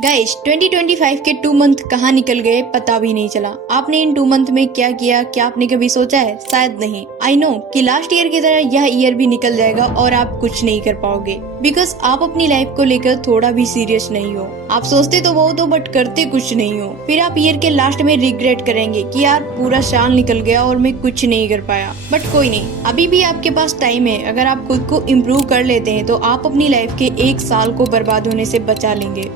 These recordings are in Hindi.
गाइस 2025 के 2 मंथ कहाँ निकल गए पता भी नहीं चला। आपने इन 2 मंथ में क्या किया, क्या आपने कभी सोचा है? शायद नहीं। आई नो कि लास्ट ईयर की तरह यह ईयर भी निकल जाएगा और आप कुछ नहीं कर पाओगे, बिकॉज आप अपनी लाइफ को लेकर थोड़ा भी सीरियस नहीं हो। आप सोचते तो बहुत हो बट करते कुछ नहीं हो। फिर आप ईयर के लास्ट में रिग्रेट करेंगे कि यार पूरा साल निकल गया और मैं कुछ नहीं कर पाया। बट कोई नहीं, अभी भी आपके पास टाइम है। अगर आप खुद को इम्प्रूव कर लेते हैं तो आप अपनी लाइफ के 1 साल को बर्बाद होने से बचा लेंगे।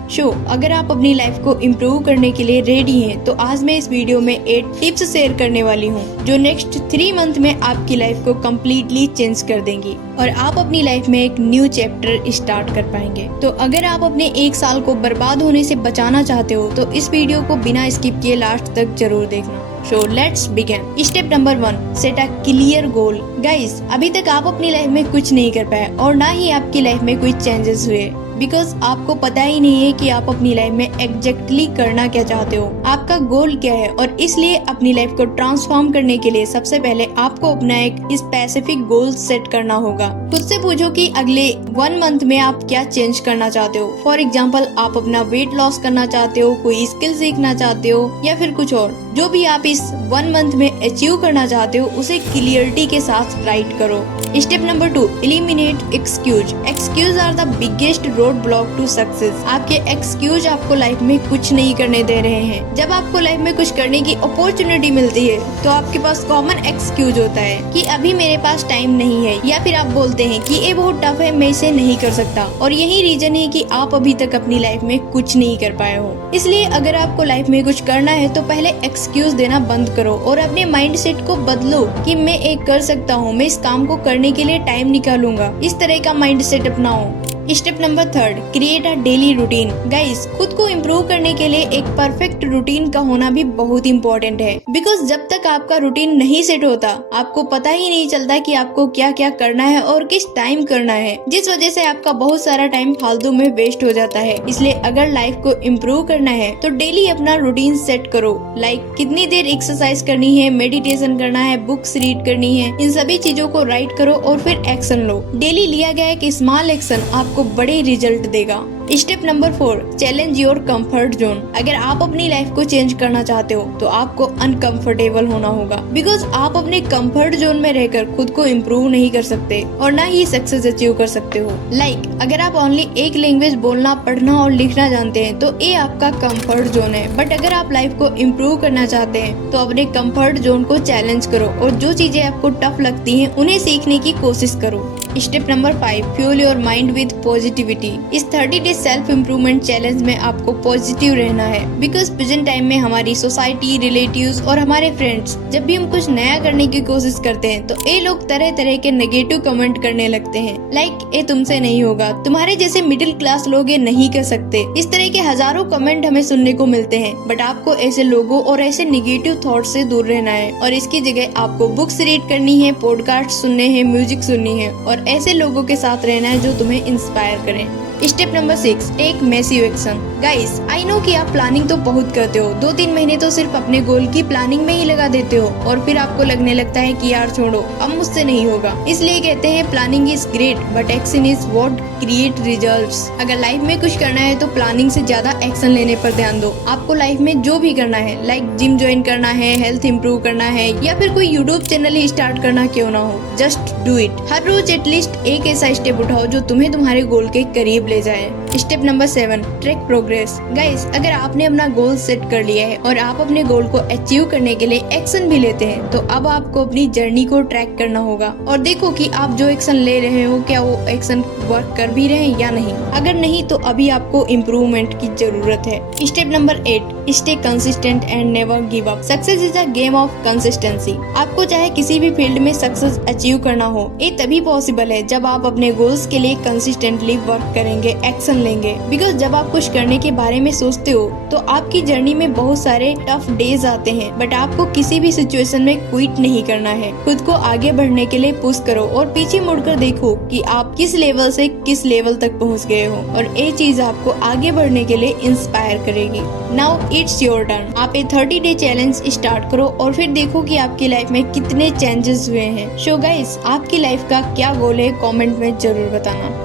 अगर आप अपनी लाइफ को इम्प्रूव करने के लिए रेडी हैं, तो आज मैं इस वीडियो में 8 टिप्स शेयर करने वाली हूँ जो नेक्स्ट 3 मंथ में आपकी लाइफ को कम्प्लीटली चेंज कर देंगी और आप अपनी लाइफ में एक न्यू चैप्टर स्टार्ट कर पाएंगे। तो अगर आप अपने 1 साल को बर्बाद होने से बचाना चाहते हो तो इस वीडियो को बिना स्किप किए लास्ट तक जरूर देखना। So let's begin. Step number 1, set a clear goal. Guys, अभी तक आप अपनी लाइफ में कुछ नहीं कर पाए और ना ही आपकी लाइफ में कोई चेंजेस हुए, बिकॉज आपको पता ही नहीं है कि आप अपनी लाइफ में एग्जैक्टली करना क्या चाहते हो, आपका गोल क्या है। और इसलिए अपनी लाइफ को ट्रांसफॉर्म करने के लिए सबसे पहले आपको अपना एक स्पेसिफिक गोल सेट करना होगा। खुद से पूछो कि अगले 1 मंथ में आप क्या चेंज करना चाहते हो। फॉर एग्जाम्पल, आप अपना वेट लॉस करना चाहते हो, कोई स्किल सीखना चाहते हो या फिर कुछ और। जो भी आप इस 1 मंथ में अचीव करना चाहते हो उसे क्लियरिटी के साथ राइट करो। Step number 2, eliminate excuse. Excuse are the biggest roadblock to success. आपके एक्सक्यूज आपको लाइफ में कुछ नहीं करने दे रहे हैं। जब आपको लाइफ में कुछ करने की अपॉर्चुनिटी मिलती है तो आपके पास कॉमन एक्सक्यूज होता है कि अभी मेरे पास टाइम नहीं है, या फिर आप बोलते हैं कि ये बहुत टफ है, मैं इसे नहीं कर सकता। और यही रीजन है कि आप अभी तक अपनी लाइफ में कुछ नहीं कर पाए हो। इसलिए अगर आपको लाइफ में कुछ करना है तो पहले एक्सक्यूज देना बंद करो और अपने माइंड सेट को बदलो कि मैं एक कर सकता हूँ, मैं इस काम को करने के लिए टाइम निकालूंगा। इस तरह का माइंड सेट अपनाओ। Step number 3, create a daily routine. Guys, खुद को इम्प्रूव करने के लिए एक परफेक्ट रूटीन का होना भी बहुत इम्पोर्टेंट है, बिकॉज जब तक आपका रूटीन नहीं सेट होता आपको पता ही नहीं चलता कि आपको क्या क्या करना है और किस टाइम करना है, जिस वजह से आपका बहुत सारा टाइम फालतू में वेस्ट हो जाता है। इसलिए अगर लाइफ को इम्प्रूव करना है तो डेली अपना रूटीन सेट करो। लाइक कितनी देर एक्सरसाइज करनी है, मेडिटेशन करना है, बुक्स रीड करनी है, इन सभी चीजों को राइट करो और फिर एक्शन लो। डेली लिया गया एक स्मॉल एक्शन आपको बड़े रिजल्ट देगा। Step number 4, challenge your comfort zone. अगर आप अपनी लाइफ को चेंज करना चाहते हो तो आपको अनकंफर्टेबल होना होगा, बिकॉज आप अपने कंफर्ट जोन में रहकर खुद को इम्प्रूव नहीं कर सकते और ना ही सक्सेस अचीव कर सकते हो। लाइक अगर आप ओनली एक लैंग्वेज बोलना, पढ़ना और लिखना जानते हैं तो ये आपका कंफर्ट जोन है। बट अगर आप लाइफ को इम्प्रूव करना चाहते हैं तो अपने कंफर्ट जोन को चैलेंज करो और जो चीजें आपको टफ लगती हैं उन्हें सीखने की कोशिश करो। Step number 5, fuel your mind with positivity. इस 30 डे सेल्फ इम्प्रूवमेंट चैलेंज में आपको पॉजिटिव रहना है, बिकॉज प्रेजेंट टाइम में हमारी सोसाइटी, रिलेटिव्स और हमारे फ्रेंड्स जब भी हम कुछ नया करने की कोशिश करते हैं तो ये लोग तरह तरह के नेगेटिव कमेंट करने लगते हैं। लाइक ये तुमसे नहीं होगा, तुम्हारे जैसे मिडिल क्लास लोग ये नहीं कर सकते। इस तरह के हजारों कमेंट हमें सुनने को मिलते हैं। बट आपको ऐसे लोगों और ऐसे नेगेटिव थॉट से दूर रहना है और इसकी जगह आपको बुक्स रीड करनी है, पॉडकास्ट सुनने हैं, म्यूजिक सुननी है और ऐसे लोगों के साथ रहना है जो तुम्हें इंस्पायर करें। Step number 6, take massive action. Guys, I know कि आप प्लानिंग तो बहुत करते हो, 2-3 महीने तो सिर्फ अपने गोल की प्लानिंग में ही लगा देते हो और फिर आपको लगने लगता है कि यार छोड़ो, अब मुझसे नहीं होगा। इसलिए कहते हैं planning is great but action is what create results. अगर लाइफ में कुछ करना है तो प्लानिंग से ज्यादा एक्शन लेने पर ध्यान दो। आपको लाइफ में जो भी करना है, लाइक जिम ज्वाइन करना है, हेल्थ इंप्रूव करना है या फिर कोई यूट्यूब चैनल ही स्टार्ट करना क्यों ना हो, जस्ट डू इट। हर रोज एटलीस्ट एक ऐसा स्टेप उठाओ जो तुम्हें तुम्हारे गोल के करीब ले जाए। Step number 7, track progress. Guys, अगर आपने अपना गोल सेट कर लिया है और आप अपने गोल को अचीव करने के लिए एक्शन भी लेते हैं तो अब आपको अपनी जर्नी को ट्रैक करना होगा और देखो कि आप जो एक्शन ले रहे हो क्या वो एक्शन वर्क कर भी रहे हैं या नहीं। अगर नहीं तो अभी आपको इम्प्रूवमेंट की जरूरत है। Step number 8, stay consistent and never give up. Success is a game of consistency. आपको चाहे किसी भी फील्ड में सक्सेस अचीव करना हो, ये तभी पॉसिबल है जब आप अपने गोल्स के लिए कंसिस्टेंटली वर्क करेंगे, एक्शन लेंगे। बिकॉज जब आप कुछ करने के बारे में सोचते हो तो आपकी जर्नी में बहुत सारे टफ डेज आते हैं, बट आपको किसी भी सिचुएशन में क्विट नहीं करना है। खुद को आगे बढ़ने के लिए पुश करो और पीछे मुड़कर देखो कि आप किस लेवल से किस लेवल तक पहुंच गए हो और ये चीज आपको आगे बढ़ने के लिए इंस्पायर करेगी। Now it's your turn. आप ये 30 डे चैलेंज स्टार्ट करो और फिर देखो कि आपकी लाइफ में कितने चेंजेस हुए हैं। सो गाइस, आपकी लाइफ का क्या गोल है कमेंट में जरूर बताना।